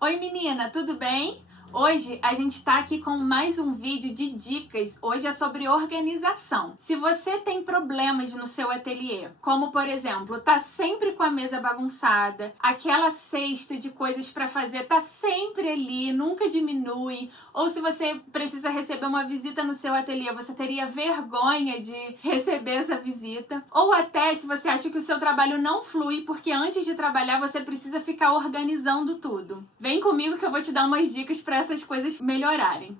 Oi menina, tudo bem? Hoje a gente tá aqui com mais um vídeo de dicas. Hoje é sobre organização. Se você tem problemas no seu ateliê, como por exemplo, tá sempre com a mesa bagunçada, aquela cesta de coisas para fazer tá sempre ali, nunca diminui, ou se você precisa receber uma visita no seu ateliê, você teria vergonha de receber essa visita, ou até se você acha que o seu trabalho não flui porque antes de trabalhar você precisa ficar organizando tudo. Vem comigo que eu vou te dar umas dicas para essas coisas melhorarem.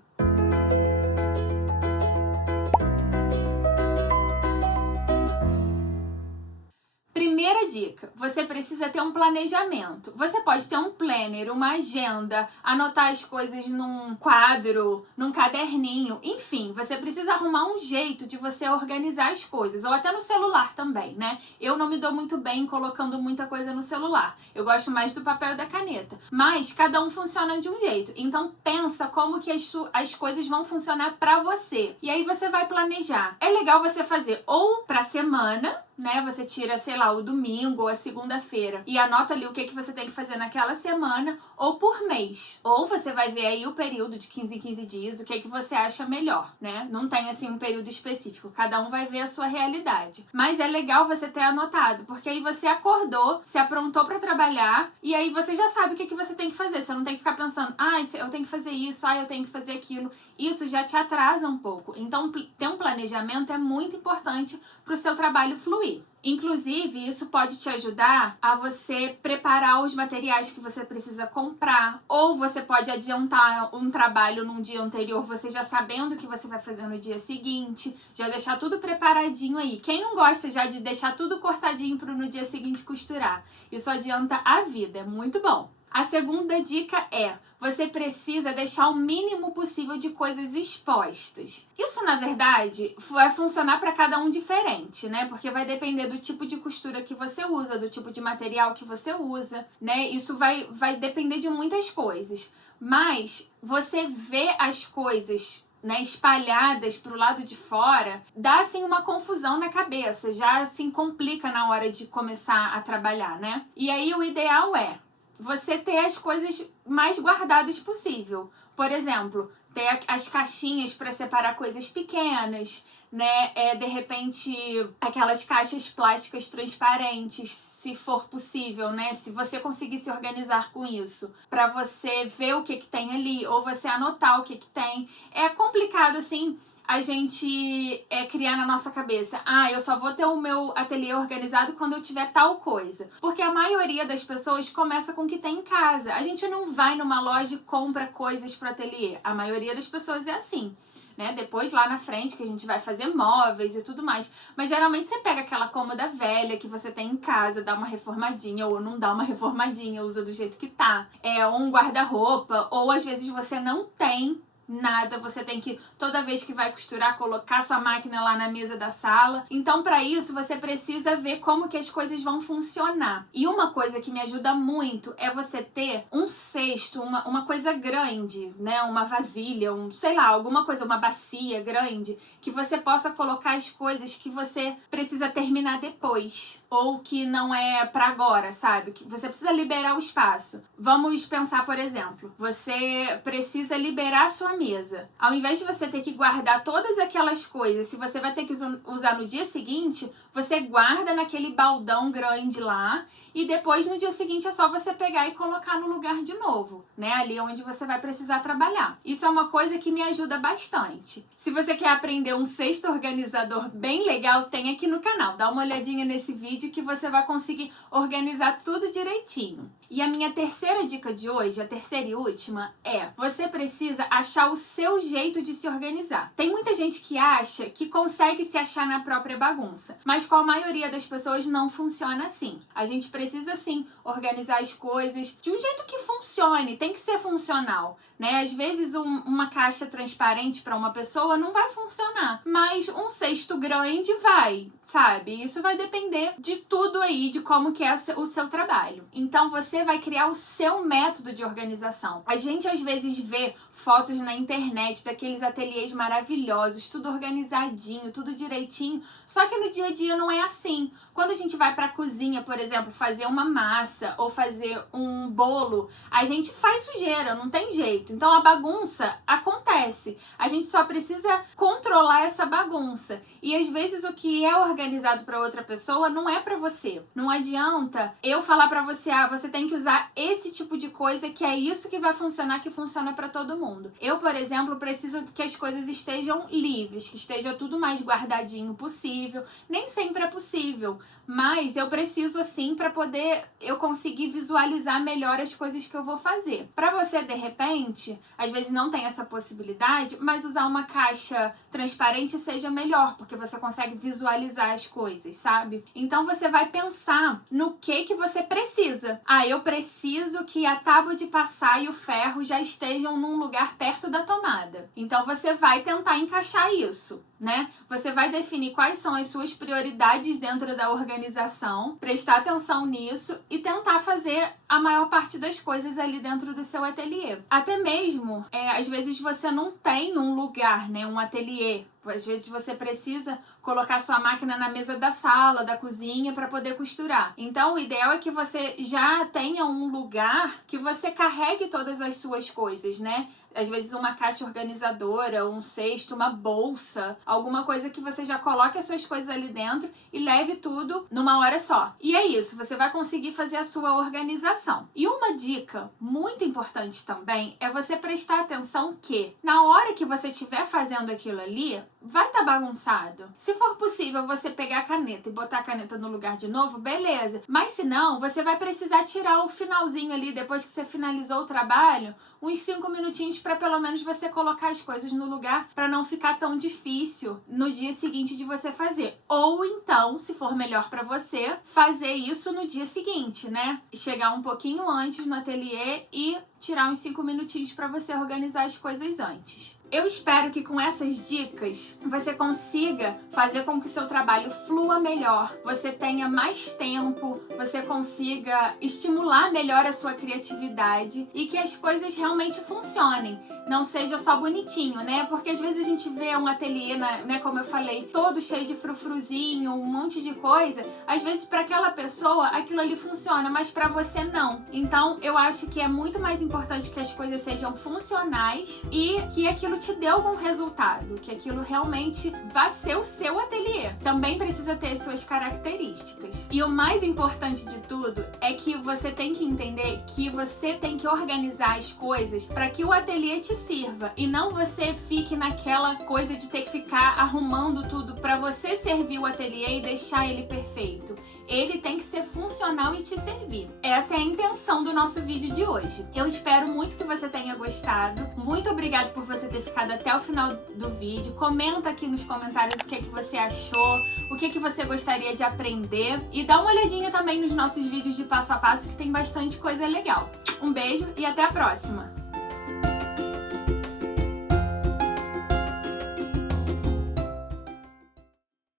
Primeira dica, você precisa ter um planejamento. Você pode ter um planner, uma agenda, anotar as coisas num quadro, num caderninho, enfim, você precisa arrumar um jeito de você organizar as coisas, ou até no celular também, né? Eu não me dou muito bem colocando muita coisa no celular, eu gosto mais do papel e da caneta, mas cada um funciona de um jeito, então pensa como que as coisas vão funcionar pra você, e aí você vai planejar. É legal você fazer ou pra semana, né? Você tira, sei lá, o domingo ou a segunda-feira e anota ali o que você tem que fazer naquela semana, ou por mês. Ou você vai ver aí o período de 15 em 15 dias, o que você acha melhor, né? Não tem assim um período específico, cada um vai ver a sua realidade. Mas é legal você ter anotado, porque aí você acordou, se aprontou para trabalhar e aí você já sabe o que você tem que fazer. Você não tem que ficar pensando, eu tenho que fazer isso, eu tenho que fazer aquilo. Isso já te atrasa um pouco. Então, ter um planejamento é muito importante para o seu trabalho fluir. Inclusive, isso pode te ajudar a você preparar os materiais que você precisa comprar, ou você pode adiantar um trabalho num dia anterior, você já sabendo o que você vai fazer no dia seguinte, já deixar tudo preparadinho aí. Quem não gosta já de deixar tudo cortadinho para no dia seguinte costurar? Isso adianta a vida, é muito bom. A segunda dica é: você precisa deixar o mínimo possível de coisas expostas. Isso, na verdade, vai funcionar para cada um diferente, né? Porque vai depender do tipo de costura que você usa, do tipo de material que você usa, né? Isso vai depender de muitas coisas. Mas você vê as coisas, né, espalhadas para o lado de fora, dá assim uma confusão na cabeça, já assim complica na hora de começar a trabalhar, né? E aí o ideal é você ter as coisas mais guardadas possível. Por exemplo, ter as caixinhas para separar coisas pequenas, né? De repente, aquelas caixas plásticas transparentes, se for possível, né? Se você conseguir se organizar com isso, para você ver o que tem ali, ou você anotar o que tem. É complicado, assim, a gente criar na nossa cabeça, eu só vou ter o meu ateliê organizado quando eu tiver tal coisa. Porque a maioria das pessoas começa com o que tem em casa. A gente não vai numa loja e compra coisas para o ateliê. A maioria das pessoas é assim, né? Depois lá na frente que a gente vai fazer móveis e tudo mais. Mas geralmente você pega aquela cômoda velha que você tem em casa, dá uma reformadinha, ou não dá uma reformadinha, usa do jeito que tá. Ou um guarda-roupa, ou às vezes você não tem nada, você tem que, toda vez que vai costurar, colocar sua máquina lá na mesa da sala. Então, para isso, você precisa ver como que as coisas vão funcionar. E uma coisa que me ajuda muito é você ter um cesto, uma coisa grande, né? Uma vasilha, sei lá, alguma coisa, uma bacia grande, que você possa colocar as coisas que você precisa terminar depois, ou que não é para agora, sabe? Que você precisa liberar o espaço. Vamos pensar, por exemplo, você precisa liberar a sua mesa. Ao invés de você ter que guardar todas aquelas coisas, se você vai ter que usar no dia seguinte, você guarda naquele baldão grande lá e depois no dia seguinte é só você pegar e colocar no lugar de novo, né? Ali onde você vai precisar trabalhar. Isso é uma coisa que me ajuda bastante. Se você quer aprender um cesto organizador bem legal, tem aqui no canal. Dá uma olhadinha nesse vídeo que você vai conseguir organizar tudo direitinho. E a minha terceira dica de hoje, a terceira e última, é: você precisa achar o seu jeito de se organizar. Tem muita gente que acha que consegue se achar na própria bagunça, mas com a maioria das pessoas não funciona assim. A gente precisa sim organizar as coisas de um jeito que funcione, tem que ser funcional, né? Às vezes uma caixa transparente para uma pessoa não vai funcionar, mas um cesto grande vai, sabe? Isso vai depender de tudo aí, de como que é o seu trabalho. Então você vai criar o seu método de organização. A gente às vezes vê fotos na internet daqueles ateliês maravilhosos, tudo organizadinho, tudo direitinho, só que no dia a dia não é assim. Quando a gente vai para a cozinha, por exemplo, fazer uma massa ou fazer um bolo, às gente faz sujeira, não tem jeito. Então a bagunça acontece. A gente só precisa controlar essa bagunça. E às vezes o que é organizado para outra pessoa não é para você. Não adianta eu falar para você, você tem que usar esse tipo de coisa que é isso que vai funcionar, que funciona para todo mundo. Eu, por exemplo, preciso que as coisas estejam livres, que esteja tudo mais guardadinho possível. Nem sempre é possível, mas eu preciso assim para poder eu conseguir visualizar melhor as coisas que eu vou fazer. Para você, de repente, às vezes não tem essa possibilidade, mas usar uma caixa transparente seja melhor, porque você consegue visualizar as coisas, sabe? Então você vai pensar no que você precisa. Eu preciso que a tábua de passar e o ferro já estejam num lugar perto da tomada. Então você vai tentar encaixar isso, né? Você vai definir quais são as suas prioridades dentro da organização, prestar atenção nisso e tentar fazer a maior parte das coisas ali dentro do seu ateliê. Até mesmo, às vezes você não tem um lugar, né? Um ateliê. Às vezes você precisa colocar sua máquina na mesa da sala, da cozinha para poder costurar. Então o ideal é que você já tenha um lugar que você carregue todas as suas coisas, né? Às vezes uma caixa organizadora, um cesto, uma bolsa, alguma coisa que você já coloque as suas coisas ali dentro e leve tudo numa hora só. E é isso, você vai conseguir fazer a sua organização. E uma dica muito importante também é você prestar atenção que na hora que você estiver fazendo aquilo ali, vai estar bagunçado. Se for possível você pegar a caneta e botar a caneta no lugar de novo, beleza. Mas se não, você vai precisar tirar o finalzinho ali, depois que você finalizou o trabalho, uns 5 minutinhos para pelo menos você colocar as coisas no lugar, para não ficar tão difícil no dia seguinte de você fazer. Ou então, se for melhor para você, fazer isso no dia seguinte, né? Chegar um pouquinho antes no ateliê e tirar uns 5 minutinhos para você organizar as coisas antes. Eu espero que com essas dicas você consiga fazer com que o seu trabalho flua melhor, você tenha mais tempo, você consiga estimular melhor a sua criatividade e que as coisas realmente funcionem. Não seja só bonitinho, né? Porque às vezes a gente vê um ateliê, né, como eu falei, todo cheio de frufruzinho, um monte de coisa. Às vezes para aquela pessoa aquilo ali funciona, mas para você não. Então eu acho que é muito mais importante que as coisas sejam funcionais e que aquilo te dê algum resultado, que aquilo realmente vá ser o seu ateliê. Também precisa ter as suas características. E o mais importante de tudo é que você tem que entender que você tem que organizar as coisas para que o ateliê te sirva e não você fique naquela coisa de ter que ficar arrumando tudo para você servir o ateliê e deixar ele perfeito. Ele tem que ser funcional e te servir. Essa é a intenção do nosso vídeo de hoje. Eu espero muito que você tenha gostado. Muito obrigada por você ter ficado até o final do vídeo. Comenta aqui nos comentários o que você achou, o que você gostaria de aprender. E dá uma olhadinha também nos nossos vídeos de passo a passo, que tem bastante coisa legal. Um beijo e até a próxima!